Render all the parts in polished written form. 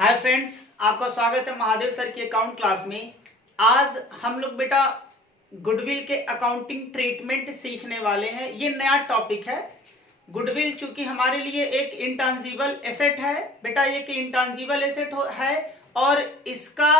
Hi friends, आपका स्वागत है महादेव सर की अकाउंट क्लास में। आज हम लोग बेटा गुडविल के अकाउंटिंग ट्रीटमेंट सीखने वाले हैं। ये नया टॉपिक है। गुडविल चूंकि हमारे लिए एक इंटांजिबल एसेट है बेटा, ये कि इंटांजिबल एसेट है और इसका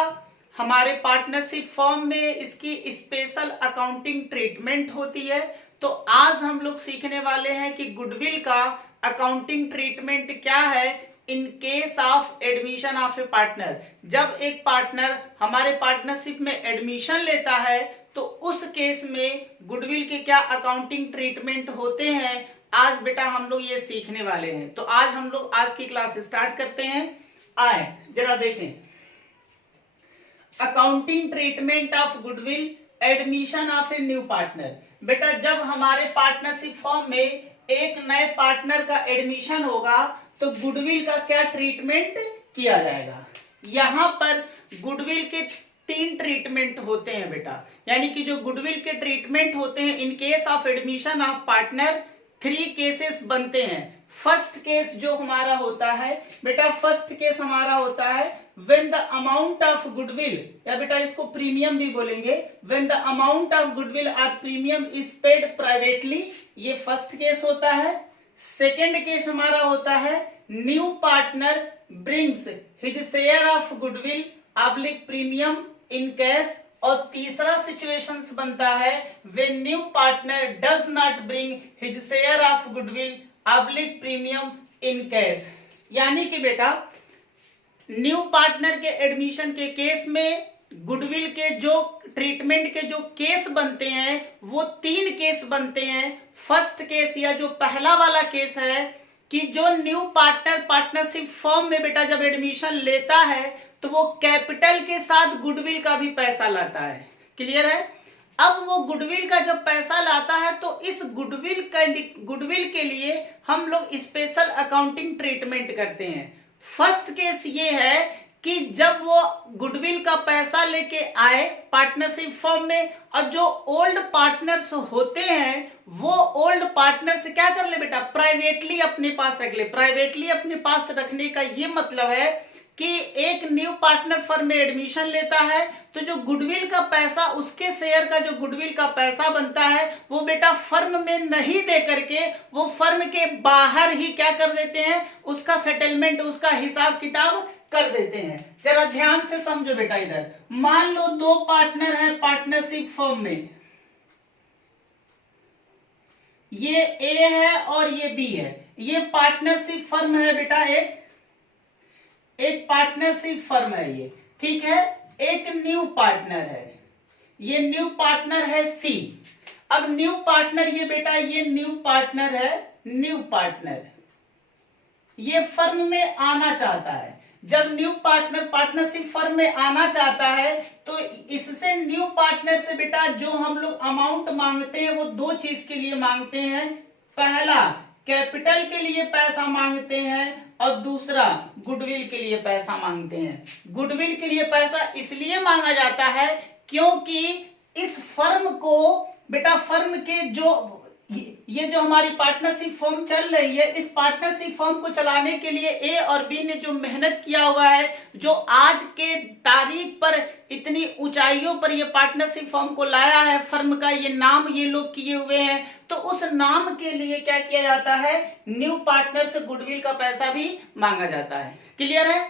हमारे पार्टनरशिप फॉर्म में इसकी स्पेशल अकाउंटिंग ट्रीटमेंट होती है। तो आज हम लोग सीखने वाले हैं कि गुडविल का अकाउंटिंग ट्रीटमेंट क्या है in case of admission of A partner. जब एक पार्टनर हमारे पार्टनरशिप में एडमिशन लेता है तो उस केस में गुडविल के क्या अकाउंटिंग ट्रीटमेंट होते हैं, आज बेटा हम लोग ये सीखने वाले हैं। तो आज हम लोग आज की क्लास स्टार्ट करते हैं। आए जरा देखें, accounting treatment of goodwill admission of a new partner. बेटा जब हमारे पार्टनरशिप फॉर्म में एक नए पार्टनर का एडमिशन होगा तो गुडविल का क्या ट्रीटमेंट किया जाएगा। यहां पर गुडविल के 3 ट्रीटमेंट होते हैं बेटा, यानी कि जो गुडविल के ट्रीटमेंट होते हैं in case of admission of partner 3 cases बनते हैं। फर्स्ट केस जो हमारा होता है बेटा, फर्स्ट केस हमारा होता है when the amount of goodwill, या बेटा इसको प्रीमियम भी बोलेंगे, when the amount of goodwill और प्रीमियम इज पेड प्राइवेटली, ये फर्स्ट केस होता है। सेकेंड केस हमारा होता है new partner brings his share of goodwill oblique premium in cash, और तीसरा सिचुएशन बनता है when new partner does not bring his share of goodwill oblique premium in cash. यानी कि बेटा न्यू पार्टनर के एडमिशन के केस में गुडविल के जो ट्रीटमेंट के जो केस बनते हैं वो 3 केस बनते हैं। फर्स्ट केस या जो पहला वाला केस है कि जो न्यू पार्टनर पार्टनरशिप फॉर्म में बेटा जब एडमिशन लेता है तो वो कैपिटल के साथ गुडविल का भी पैसा लाता है। क्लियर है। अब वो गुडविल का जब पैसा लाता है तो इस गुडविल के लिए हम लोग स्पेशल अकाउंटिंग ट्रीटमेंट करते हैं। फर्स्ट केस ये है कि जब वो गुडविल का पैसा लेके आए पार्टनरशिप फॉर्म में और जो ओल्ड पार्टनर्स होते हैं वो ओल्ड पार्टनर से क्या कर ले बेटा, प्राइवेटली अपने पास रख ले। प्राइवेटली अपने पास रखने का ये मतलब है कि एक न्यू पार्टनर फर्म में एडमिशन लेता है तो जो गुडविल का पैसा, उसके शेयर का जो गुडविल का पैसा बनता है वो बेटा फर्म में नहीं दे करके वो फर्म के बाहर ही क्या कर देते हैं, उसका सेटलमेंट, उसका हिसाब किताब कर देते हैं। जरा ध्यान से समझो बेटा, इधर मान लो 2 पार्टनर हैं पार्टनरशिप फर्म में, ये ए है और ये बी है। ये पार्टनरशिप फर्म है बेटा, एक पार्टनरशिप फर्म है ये, ठीक है। एक न्यू पार्टनर है, ये न्यू पार्टनर है सी। अब न्यू पार्टनर ये बेटा, ये न्यू पार्टनर है, न्यू पार्टनर ये फर्म में आना चाहता है। जब न्यू पार्टनर पार्टनरशिप फर्म में आना चाहता है तो इससे न्यू पार्टनर से बेटा जो हम लोग अमाउंट मांगते हैं वो 2 चीज के लिए मांगते हैं। पहला कैपिटल के लिए पैसा मांगते हैं और दूसरा गुडविल के लिए पैसा मांगते हैं। गुडविल के लिए पैसा इसलिए मांगा जाता है क्योंकि इस फर्म को बेटा, फर्म के जो ये जो हमारी पार्टनरशिप फर्म चल रही है, इस पार्टनरशिप फर्म को चलाने के लिए ए और बी ने जो मेहनत किया हुआ है, जो आज के तारीख पर इतनी ऊंचाइयों पर ये पार्टनरशिप फर्म को लाया है, फर्म का ये नाम ये लोग किए हुए हैं, तो उस नाम के लिए क्या किया जाता है, न्यू पार्टनर से गुडविल का पैसा भी मांगा जाता है। क्लियर है।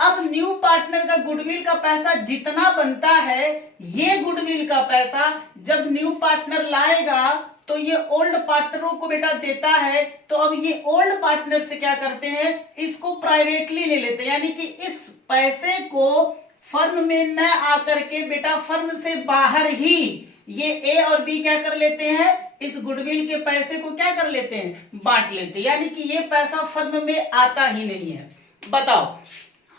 अब न्यू पार्टनर का गुडविल का पैसा जितना बनता है, ये गुडविल का पैसा जब न्यू पार्टनर लाएगा तो ये ओल्ड पार्टनरों को बेटा देता है। तो अब ये ओल्ड पार्टनर से क्या करते हैं, इसको प्राइवेटली ले लेते हैं, यानी कि इस पैसे को फर्म में न आकर के बेटा फर्म से बाहर ही ये ए और बी क्या कर लेते हैं, इस गुडविल के पैसे को क्या कर लेते हैं, बांट लेते हैं। यानी कि ये पैसा फर्म में आता ही नहीं है। बताओ,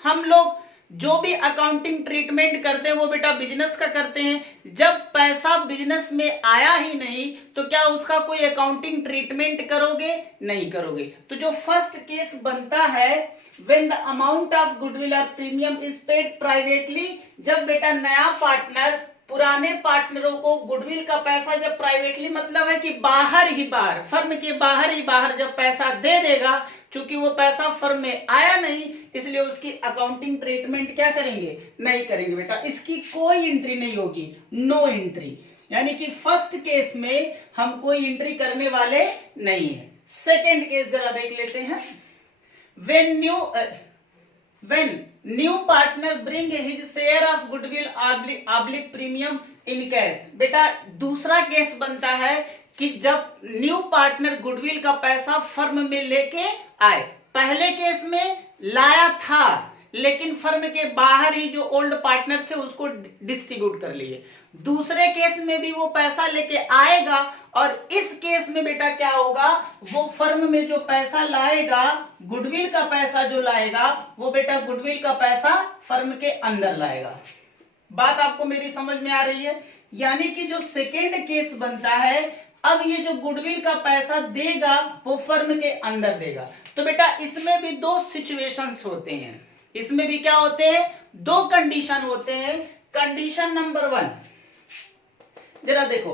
हम लोग जो भी अकाउंटिंग ट्रीटमेंट करते हैं वो बेटा बिजनेस का करते हैं। जब पैसा बिजनेस में आया ही नहीं तो क्या उसका कोई अकाउंटिंग ट्रीटमेंट करोगे, नहीं करोगे। तो जो फर्स्ट केस बनता है when the amount of goodwill और प्रीमियम इज पेड प्राइवेटली, जब बेटा नया पार्टनर पुराने पार्टनरों को गुडविल का पैसा जब प्राइवेटली मतलब है कि बाहर ही बाहर, फर्म के बाहर ही बाहर जब पैसा दे देगा, चूंकि वो पैसा फर्म में आया नहीं इसलिए उसकी अकाउंटिंग ट्रीटमेंट क्या करेंगे, नहीं करेंगे बेटा, इसकी कोई एंट्री नहीं होगी, नो एंट्री। यानी कि फर्स्ट केस में हम कोई एंट्री करने वाले नहीं है। सेकेंड केस जरा देख लेते हैं। when new partner bring his share of goodwill oblique premium in cash। बेटा दूसरा केस बनता है कि जब न्यू पार्टनर गुडविल का पैसा फर्म में लेके आए। पहले केस में लाया था लेकिन फर्म के बाहर ही जो ओल्ड पार्टनर थे उसको डिस्ट्रीब्यूट कर लिए। दूसरे केस में भी वो पैसा लेके आएगा और इस केस में बेटा क्या होगा, वो फर्म में जो पैसा लाएगा, गुडविल का पैसा जो लाएगा, वो बेटा गुडविल का पैसा फर्म के अंदर लाएगा। बात आपको मेरी समझ में आ रही है? यानी कि जो सेकेंड केस बनता है, अब ये जो गुडविल का पैसा देगा वो फर्म के अंदर देगा। तो बेटा इसमें भी दो सिचुएशंस होते हैं, इसमें भी क्या होते हैं, दो कंडीशन होते हैं। कंडीशन नंबर 1 जरा देखो,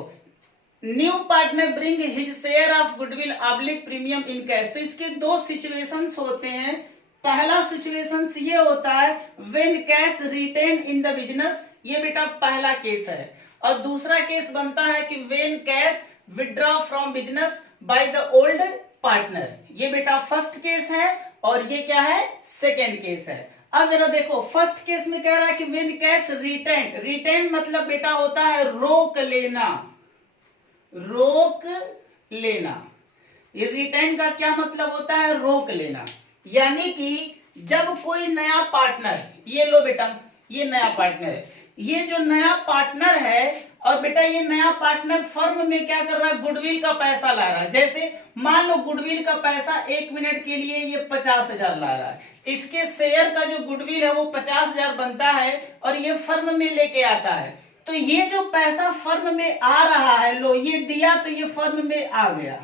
new partner bring his share of goodwill oblique premium in cash. तो इसके दो सिचुएशंस होते हैं। पहला सिचुएशंस ये होता है when cash retain in the business, ये बेटा पहला केस है। और दूसरा केस बनता है कि when cash withdraw from business by the old partner, ये बेटा फर्स्ट केस है और ये क्या है, सेकेंड केस है। अब जरा देखो, फर्स्ट केस में कह रहा है कि व्हेन कैश रिटेन, रिटेन मतलब बेटा होता है रोक लेना, रोक लेना। ये रिटेन का क्या मतलब होता है, रोक लेना। यानी कि जब कोई नया पार्टनर, ये लो बेटा ये नया पार्टनर है, ये जो नया पार्टनर है और बेटा ये नया पार्टनर फर्म में क्या कर रहा है, गुडविल का पैसा ला रहा है। जैसे मान लो गुडविल का पैसा 1 मिनट के लिए ये 50,000 ला रहा है, इसके शेयर का जो गुडविल है वो 50,000 बनता है और ये फर्म में लेके आता है। तो ये जो पैसा फर्म में आ रहा है, लो ये दिया तो ये फर्म में आ गया।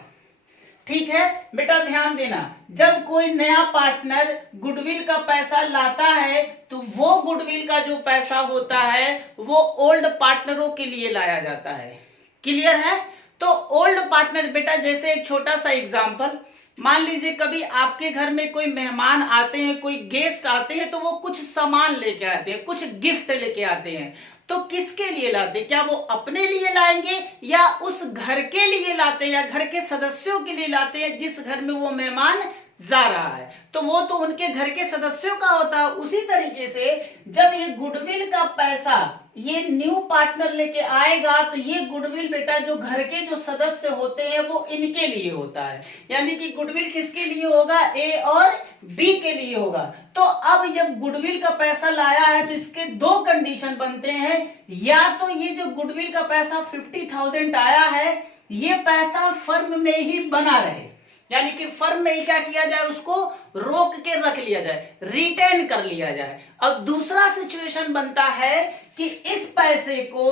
ठीक है बेटा, ध्यान देना, जब कोई नया पार्टनर गुडविल का पैसा लाता है तो वो गुडविल का जो पैसा होता है वो ओल्ड पार्टनरों के लिए लाया जाता है। क्लियर है? तो ओल्ड पार्टनर बेटा, जैसे एक छोटा सा एग्जांपल, मान लीजिए कभी आपके घर में कोई मेहमान आते हैं, कोई गेस्ट आते हैं, तो वो कुछ सामान लेके आते हैं, कुछ गिफ्ट लेके आते हैं। तो किसके लिए लाते, क्या वो अपने लिए लाएंगे या उस घर के लिए लाते हैं या घर के सदस्यों के लिए लाते हैं जिस घर में वो मेहमान जा रहा है, तो वो तो उनके घर के सदस्यों का होता है। उसी तरीके से जब ये गुडविल का पैसा ये न्यू पार्टनर लेके आएगा तो ये गुडविल बेटा जो घर के जो सदस्य होते हैं वो इनके लिए होता है। यानी कि गुडविल किसके लिए होगा, ए और बी के लिए होगा। तो अब जब गुडविल का पैसा लाया है तो इसके दो कंडीशन बनते हैं, या तो ये जो गुडविल का पैसा 50,000 आया है ये पैसा फर्म में ही बना रहे, यानी कि फर्म में ही क्या किया जाए, उसको रोक के रख लिया जाए, रिटेन कर लिया जाए। अब दूसरा सिचुएशन बनता है कि इस पैसे को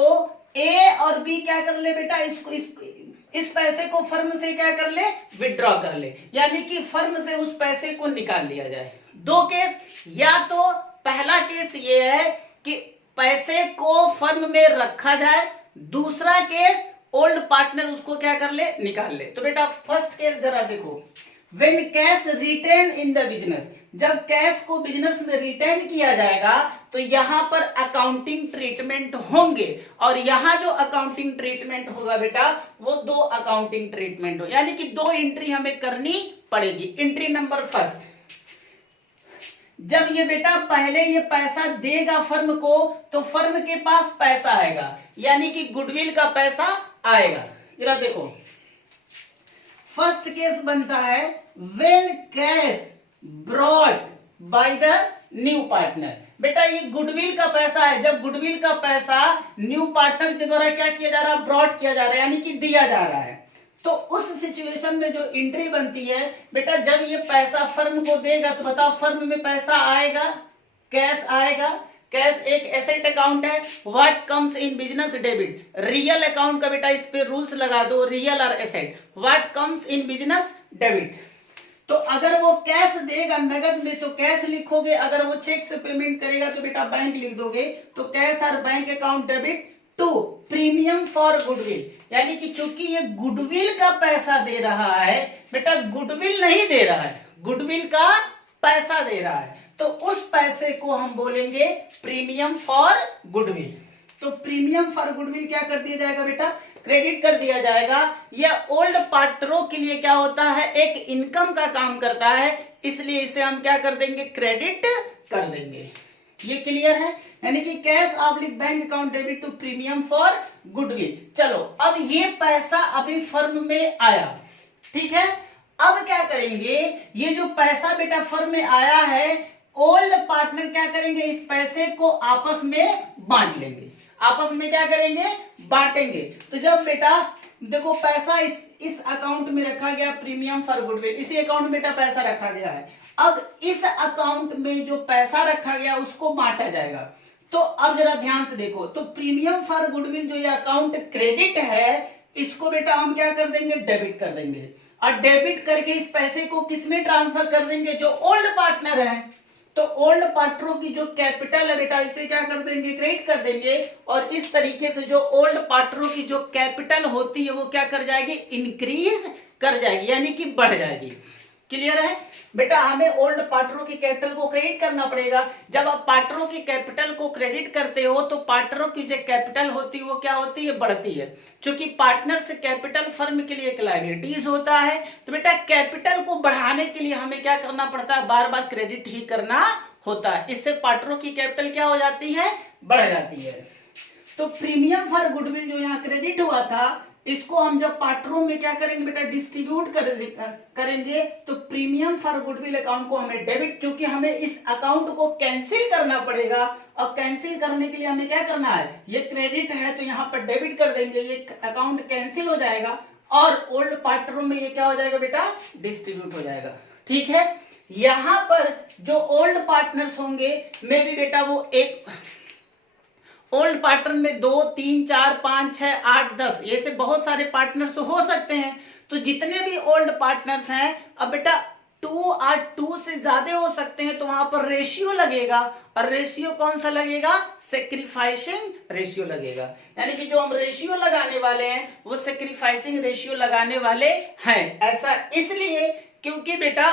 ए और बी क्या कर ले बेटा, इस पैसे को फर्म से क्या कर ले, विड्रॉ कर ले, यानी कि फर्म से उस पैसे को निकाल लिया जाए। दो केस, या तो पहला केस ये है कि पैसे को फर्म में रखा जाए, दूसरा केस ओल्ड पार्टनर उसको क्या कर ले, निकाल ले। तो बेटा फर्स्ट केस जरा देखो, when cash retain in the business, जब कैश को बिजनेस में रिटेन किया जाएगा तो यहां पर अकाउंटिंग ट्रीटमेंट होंगे, और यहां जो अकाउंटिंग ट्रीटमेंट होगा बेटा वो दो अकाउंटिंग ट्रीटमेंट हो, यानी कि दो एंट्री हमें करनी पड़ेगी। एंट्री नंबर फर्स्ट, जब ये बेटा पहले ये पैसा देगा फर्म को तो फर्म के पास पैसा आएगा, यानी कि गुडविल का पैसा आएगा। जरा देखो, फर्स्ट केस बनता है when cash brought by the new partner. बेटा ये गुडविल का पैसा है, जब गुडविल का पैसा न्यू पार्टनर के द्वारा क्या किया जा रहा है, ब्रॉट किया जा रहा है, यानी कि दिया जा रहा है। तो उस सिचुएशन में जो एंट्री बनती है बेटा, जब ये पैसा फर्म को देगा तो बताओ फर्म में पैसा आएगा, कैश आएगा। कैश एक एसेट अकाउंट है, what comes in business debit, real account का बेटा इस पे रूल्स लगा दो, रियल और asset, what comes in business debit. तो अगर वो कैश देगा नगद में तो कैश लिखोगे, अगर वो चेक से पेमेंट करेगा तो बेटा बैंक लिख दोगे। तो कैश और bank account debit, to premium for goodwill, यानी कि चूंकि ये गुडविल का पैसा दे रहा है, बेटा गुडविल नहीं दे रहा है, गुडविल का पैसा दे रहा है, तो उस पैसे को हम बोलेंगे प्रीमियम फॉर गुडविल। तो प्रीमियम फॉर गुडविल क्या कर दिया जाएगा बेटा, क्रेडिट कर दिया जाएगा। यह ओल्ड पार्टनरों के लिए क्या होता है, एक इनकम का काम करता है, इसलिए इसे हम क्या कर देंगे, क्रेडिट कर देंगे। ये क्लियर है, यानी कि cash oblique bank account debit to premium for goodwill. चलो अब ये पैसा अभी फर्म में आया, ठीक है। अब क्या करेंगे, ये जो पैसा बेटा फर्म में आया है, ओल्ड पार्टनर क्या करेंगे, इस पैसे को आपस में बांट लेंगे, आपस में क्या करेंगे, बांटेंगे। तो जब बेटा देखो पैसा इस अकाउंट में रखा गया, प्रीमियम फॉर गुडविल, इसी अकाउंट में बेटा पैसा रखा गया है। अब इस अकाउंट में जो पैसा रखा गया उसको बांटा जाएगा। तो अब जरा ध्यान से देखो, तो प्रीमियम फॉर गुडविल जो ये अकाउंट क्रेडिट है, इसको बेटा हम क्या कर देंगे, डेबिट कर देंगे, और डेबिट करके इस पैसे को किसमें ट्रांसफर कर देंगे, जो ओल्ड पार्टनर है। तो ओल्ड पार्टनरों की जो कैपिटल है बेटा, इसे क्या कर देंगे, क्रेडिट कर देंगे, और इस तरीके से जो ओल्ड पार्टनरों की जो कैपिटल होती है वो क्या कर जाएगी, इंक्रीज कर जाएगी, यानी कि बढ़ जाएगी। क्लियर है बेटा, हमें ओल्ड पार्टनरों की कैपिटल को क्रेडिट करना पड़ेगा। जब आप पार्टनरों की कैपिटल को क्रेडिट करते हो तो पार्टनरों की जो कैपिटल होती है वो क्या होती है, बढ़ती है। क्योंकि पार्टनर्स कैपिटल फर्म के लिए एक लायबिलिटीज होता है, तो बेटा कैपिटल को बढ़ाने के लिए हमें क्या करना पड़ता है, बार बार क्रेडिट ही करना होता है। इससे पार्टनरों की कैपिटल क्या हो जाती है, बढ़ जाती है। तो प्रीमियम फॉर गुडविल जो यहाँ क्रेडिट हुआ था, इसको हम जब पार्टनरों में क्या करेंगे बेटा, डिस्ट्रीब्यूट करेंगे, तो प्रीमियम फॉर गुडविल अकाउंट को हमें डेबिट, क्योंकि हमें इस अकाउंट को कैंसिल करना पड़ेगा, और कैंसिल करने के लिए हमें क्या करना है, ये क्रेडिट है तो यहाँ पर डेबिट कर देंगे, ये अकाउंट कैंसिल हो जाएगा, और ओल्ड पार्टनरों में ये क्या हो जाएगा बेटा, डिस्ट्रीब्यूट हो जाएगा। ठीक है, यहाँ पर जो ओल्ड पार्टनर्स होंगे में भी बेटा वो एक ओल्ड पार्टनर में 2, 3, 4, 5, 6, 8, 10 ये से बहुत सारे पार्टनर्स हो सकते हैं। तो जितने भी ओल्ड पार्टनर्स हैं, अब बेटा 2 और 2 से ज्यादा हो सकते हैं, तो वहां पर रेशियो लगेगा, और रेशियो कौन सा लगेगा, सेक्रीफाइसिंग रेशियो लगेगा। यानी कि जो हम रेशियो लगाने वाले हैं वो सेक्रीफाइसिंग रेशियो लगाने वाले हैं। ऐसा इसलिए क्योंकि बेटा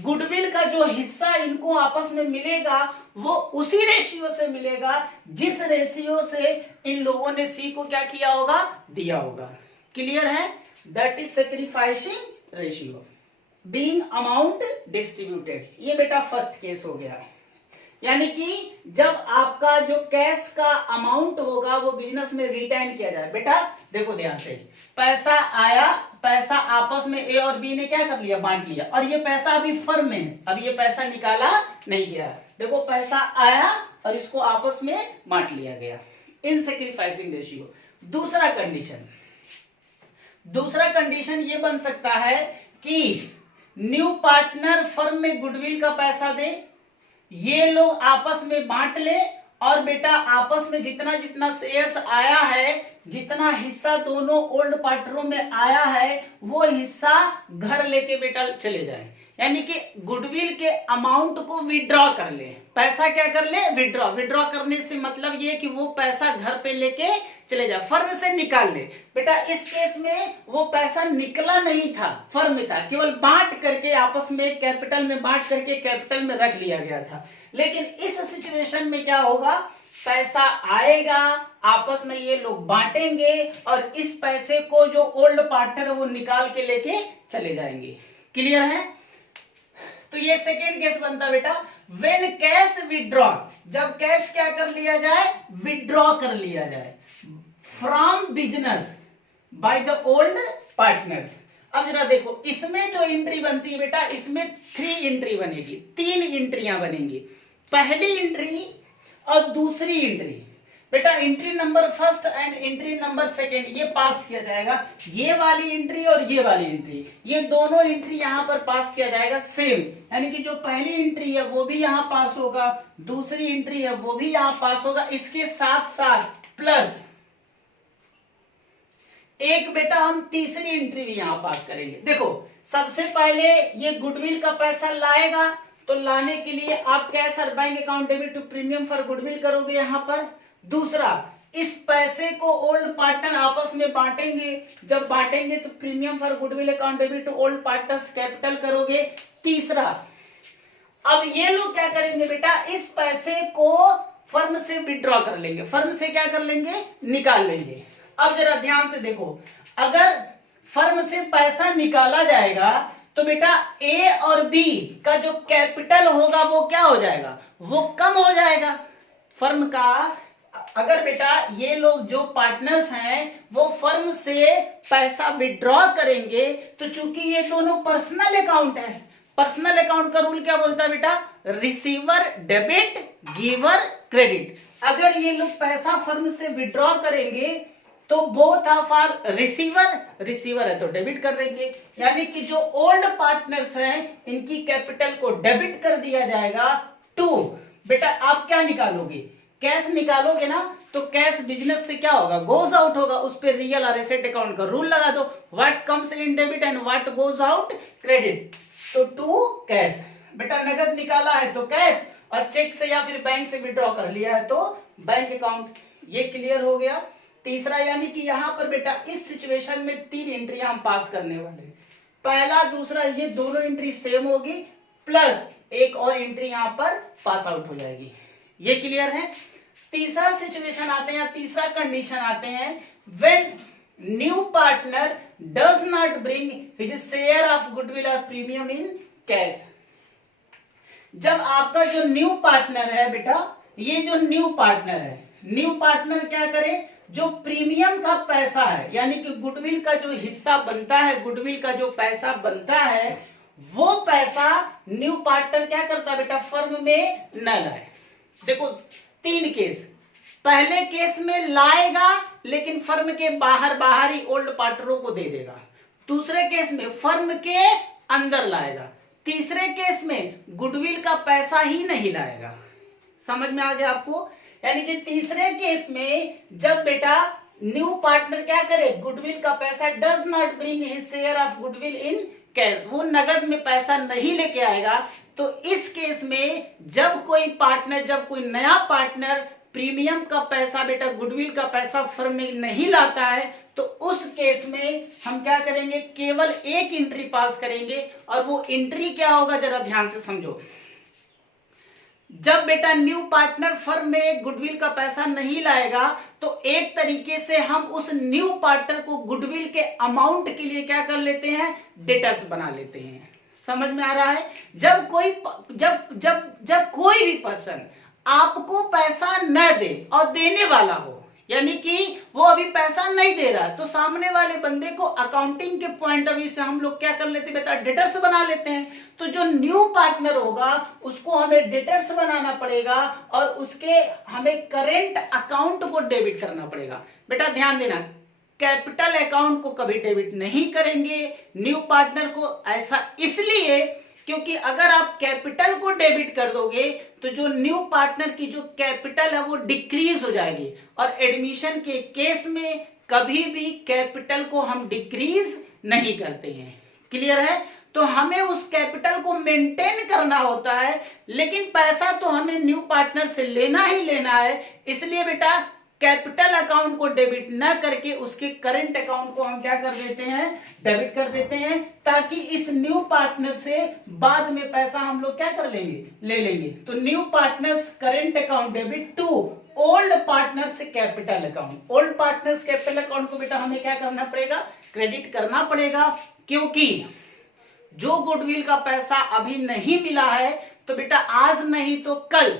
गुडविल का जो हिस्सा इनको आपस में मिलेगा वो उसी रेशियो से मिलेगा जिस रेशियो से इन लोगों ने सी को क्या किया होगा, दिया होगा। क्लियर है, that is sacrificing ratio being amount distributed. ये बेटा फर्स्ट केस हो गया, यानी कि जब आपका जो कैश का अमाउंट होगा वो बिजनेस में रिटेन किया जाए। बेटा देखो ध्यान से, पैसा आया, पैसा आपस में ए और बी ने क्या कर लिया, बांट लिया, और ये पैसा अभी फर्म में है, अभी ये पैसा निकाला नहीं गया। देखो पैसा आया और इसको आपस में बांट लिया गया इन सेक्रीफाइसिंग रेशियो। दूसरा कंडीशन ये बन सकता है कि न्यू पार्टनर फर्म में गुडविल का पैसा दे, ये लोग आपस में बांट ले, और बेटा आपस में जितना जितना शेयर्स आया है, जितना हिस्सा दोनों ओल्ड पार्टनरों में आया है, वो हिस्सा घर लेके बेटा चले जाए। यानी कि गुडविल के अमाउंट को विड्रॉ कर ले, पैसा क्या कर ले, विड्रॉ करने से मतलब ये कि वो पैसा घर पे लेके चले जाए, फर्म से निकाल ले। बेटा इस केस में वो पैसा निकला नहीं था, फर्म में था, केवल बांट करके आपस में कैपिटल में बांट करके कैपिटल में रख लिया गया था। लेकिन इस सिचुएशन में क्या होगा, पैसा आएगा, आपस में ये लोग बांटेंगे, और इस पैसे को जो ओल्ड पार्टनर है वो निकाल के लेके चले जाएंगे। क्लियर है, तो ये सेकेंड केस बनता बेटा व्हेन कैश विड्रॉ, जब कैश क्या कर लिया जाए, विड्रॉ कर लिया जाए from business by the old partners. अब जरा देखो इसमें जो एंट्री बनती है बेटा, इसमें 3 एंट्री बनेगी, 3 एंट्रियां बनेंगी। पहली एंट्री और दूसरी एंट्री, बेटा entry number first and entry number second ये पास किया जाएगा, ये वाली एंट्री और ये वाली एंट्री, ये दोनों एंट्री यहां पर पास किया जाएगा सेम। यानी कि जो पहली एंट्री है वो भी यहां पास होगा, दूसरी एंट्री है वो भी यहां पास होगा, इसके साथ साथ प्लस एक बेटा हम तीसरी एंट्री भी यहां पास करेंगे। देखो सबसे पहले ये गुडविल का पैसा लाएगा, तो लाने के लिए आप कैश और bank account debit to premium for goodwill करोगे यहां पर। दूसरा इस पैसे को ओल्ड पार्टनर आपस में बांटेंगे, जब बांटेंगे तो premium for goodwill account debit to old partners capital करोगे। तीसरा, अब ये लोग क्या करेंगे बेटा, इस पैसे को फर्म से विड्रॉ कर लेंगे, फर्म से क्या कर लेंगे, निकाल लेंगे। अब जरा ध्यान से देखो, अगर फर्म से पैसा निकाला जाएगा तो बेटा ए और बी का जो कैपिटल होगा वो क्या हो जाएगा, वो कम हो जाएगा फर्म का। अगर बेटा ये लोग जो पार्टनर्स हैं वो फर्म से पैसा विड्रॉ करेंगे तो चूंकि ये दोनों पर्सनल अकाउंट है, पर्सनल अकाउंट का रूल क्या बोलता है बेटा, रिसीवर डेबिट गिवर क्रेडिट। अगर ये लोग पैसा फर्म से विड्रॉ करेंगे तो बोथ ऑफ आर रिसीवर है तो डेबिट कर देंगे, यानी कि जो ओल्ड पार्टनर्स हैं इनकी कैपिटल को डेबिट कर दिया जाएगा टू। बेटा आप क्या निकालोगे, कैश निकालोगे ना, तो कैश बिजनेस से क्या होगा, गोज आउट होगा, उस पर रियल और एसेट अकाउंट का रूल लगा दो, what comes in debit and what goes out credit, तो टू कैश। बेटा नगद निकाला है तो कैश, और चेक से या फिर बैंक से विड्रॉ कर लिया है तो बैंक अकाउंट। ये क्लियर हो गया। तीसरा, यानी कि यहां पर बेटा इस सिचुएशन में 3 एंट्री हम पास करने वाले हैं, पहला दूसरा ये दोनों एंट्री सेम होगी, प्लस एक और एंट्री यहां पर पास आउट हो जाएगी। ये क्लियर है। तीसरा सिचुएशन आते हैं, तीसरा कंडीशन आते हैं, when new partner does not bring his share of goodwill और प्रीमियम इन कैश। जब आपका जो न्यू पार्टनर है बेटा, ये जो न्यू पार्टनर है, न्यू पार्टनर क्या करे, जो प्रीमियम का पैसा है यानी कि गुडविल का जो हिस्सा बनता है, गुडविल का जो पैसा बनता है, वो पैसा न्यू पार्टनर क्या करता है बेटा, फर्म में न लाए। देखो 3 केस, पहले केस में लाएगा लेकिन फर्म के बाहर ही ओल्ड पार्टनरों को दे देगा, दूसरे केस में फर्म के अंदर लाएगा, तीसरे केस में गुडविल का पैसा ही नहीं लाएगा। समझ में आ गया आपको। यानी कि तीसरे केस में जब बेटा न्यू पार्टनर क्या करे, गुडविल का पैसा does not bring his share of goodwill in cash, वो नगद में पैसा नहीं लेके आएगा, तो इस केस में जब कोई पार्टनर, जब कोई नया पार्टनर प्रीमियम का पैसा बेटा, गुडविल का पैसा फर्म में नहीं लाता है, तो उस केस में हम क्या करेंगे, केवल एक एंट्री पास करेंगे, और वो एंट्री क्या होगा जरा ध्यान से समझो। जब बेटा न्यू पार्टनर फर्म में गुडविल का पैसा नहीं लाएगा तो एक तरीके से हम उस न्यू पार्टनर को गुडविल के अमाउंट के लिए क्या कर लेते हैं, डेटर्स बना लेते हैं। समझ में आ रहा है। जब कोई भी पर्सन आपको पैसा न दे और देने वाला हो, यानी कि वो अभी पैसा नहीं दे रहा, तो सामने वाले बंदे को अकाउंटिंग के पॉइंट ऑफ व्यू से हम लोग क्या कर लेते हैं बेटा, डेटर्स बना लेते हैं। तो जो न्यू पार्टनर होगा उसको हमें डेटर्स बनाना पड़ेगा और उसके हमें करेंट अकाउंट को डेबिट करना पड़ेगा। बेटा ध्यान देना, कैपिटल अकाउंट को कभी डेबिट नहीं करेंगे न्यू पार्टनर को, ऐसा इसलिए क्योंकि अगर आप कैपिटल को डेबिट कर दोगे तो जो न्यू पार्टनर की जो कैपिटल है वो डिक्रीज हो जाएगी, और एडमिशन के केस में कभी भी कैपिटल को हम डिक्रीज नहीं करते हैं। क्लियर है। तो हमें उस कैपिटल को मेंटेन करना होता है, लेकिन पैसा तो हमें न्यू पार्टनर से लेना ही लेना है, इसलिए बेटा कैपिटल अकाउंट को डेबिट न करके उसके करंट अकाउंट को हम क्या कर देते हैं, डेबिट कर देते हैं, ताकि इस न्यू पार्टनर से बाद में पैसा हम लोग क्या कर लेंगे, ले लेंगे। तो new partners current account debit to old partners capital account. Old partners capital account को बेटा हमें क्या करना पड़ेगा, क्रेडिट करना पड़ेगा, क्योंकि जो गुडविल का पैसा अभी नहीं मिला है तो बेटा आज नहीं तो कल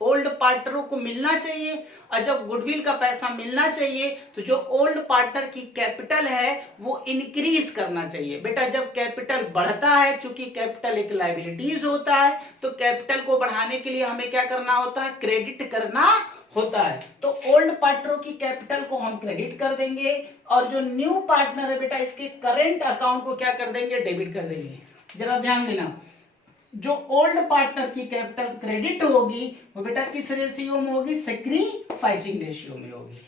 ओल्ड पार्टनरों को मिलना चाहिए, और जब गुडविल का पैसा मिलना चाहिए तो जो ओल्ड पार्टनर की कैपिटल है वो इंक्रीज करना चाहिए। बेटा जब कैपिटल बढ़ता है, चूंकि कैपिटल एक लायबिलिटीज होता है, तो कैपिटल को बढ़ाने के लिए हमें क्या करना होता है, क्रेडिट करना होता है। तो ओल्ड पार्टनरों की कैपिटल को हम क्रेडिट कर देंगे, और जो न्यू पार्टनर है बेटा इसके करेंट अकाउंट को क्या कर देंगे, डेबिट कर देंगे। जरा ध्यान देना, जो ओल्ड पार्टनर की कैपिटल क्रेडिट होगी वो बेटा किस रेशियो में होगी, सैक्रिफाइसिंग रेशियो में होगी।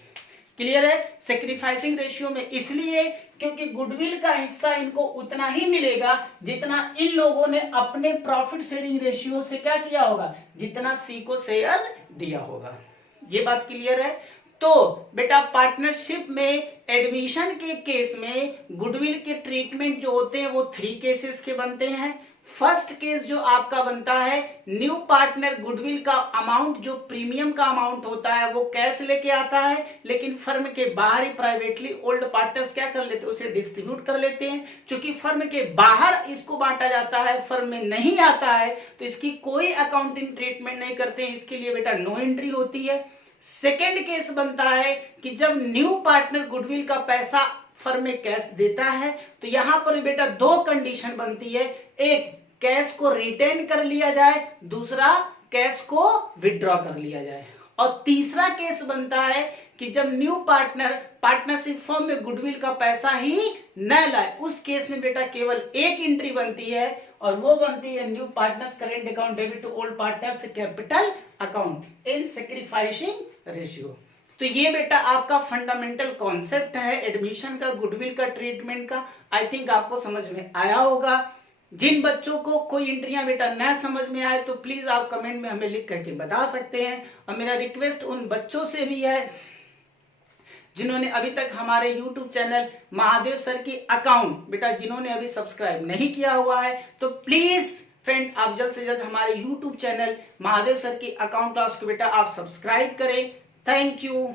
क्लियर है। सैक्रिफाइसिंग रेशियो में इसलिए क्योंकि गुडविल का हिस्सा इनको उतना ही मिलेगा जितना इन लोगों ने अपने प्रॉफिट शेयरिंग रेशियो से क्या किया होगा, जितना सी को शेयर दिया होगा। ये बात क्लियर है। तो बेटा पार्टनरशिप में एडमिशन के केस में गुडविल के ट्रीटमेंट जो होते हैं वो 3 केसेस के बनते हैं। फर्स्ट केस जो आपका बनता है, न्यू पार्टनर गुडविल का अमाउंट जो प्रीमियम का अमाउंट होता है वो कैश लेके आता है, लेकिन फर्म के बाहर ही प्राइवेटली ओल्ड पार्टनर्स क्या कर लेते हैं, उसे डिस्ट्रीब्यूट कर लेते हैं। क्योंकि फर्म के बाहर इसको बांटा जाता है, फर्म में नहीं आता है, तो इसकी कोई अकाउंटिंग ट्रीटमेंट नहीं करते हैं, इसके लिए बेटा नो एंट्री होती है। सेकेंड केस बनता है कि जब न्यू पार्टनर गुडविल का पैसा फर्म में कैश देता है, तो यहां पर बेटा 2 कंडीशन बनती है, एक कैश को रिटेन कर लिया जाए, दूसरा कैश को विड्रॉ कर लिया जाए। और तीसरा केस बनता है कि जब न्यू पार्टनर पार्टनरशिप फॉर्म में गुडविल का पैसा ही न लाए, उस केस में बेटा केवल एक एंट्री बनती है, और वो बनती है new partners current account debit to old partners capital account in sacrificing ratio. तो ये बेटा आपका फंडामेंटल कॉन्सेप्ट है एडमिशन का, गुडविल का, ट्रीटमेंट का। आई थिंक आपको समझ में आया होगा। जिन बच्चों को कोई एंट्रियां बेटा न समझ में आए तो प्लीज आप कमेंट में हमें लिख करके बता सकते हैं। और मेरा रिक्वेस्ट उन बच्चों से भी है जिन्होंने अभी तक हमारे YouTube चैनल महादेव सर की अकाउंट बेटा जिन्होंने अभी सब्सक्राइब नहीं किया हुआ है, तो प्लीज फ्रेंड आप जल्द से जल्द हमारे YouTube चैनल महादेव सर की अकाउंट को बेटा आप सब्सक्राइब करें। Thank you.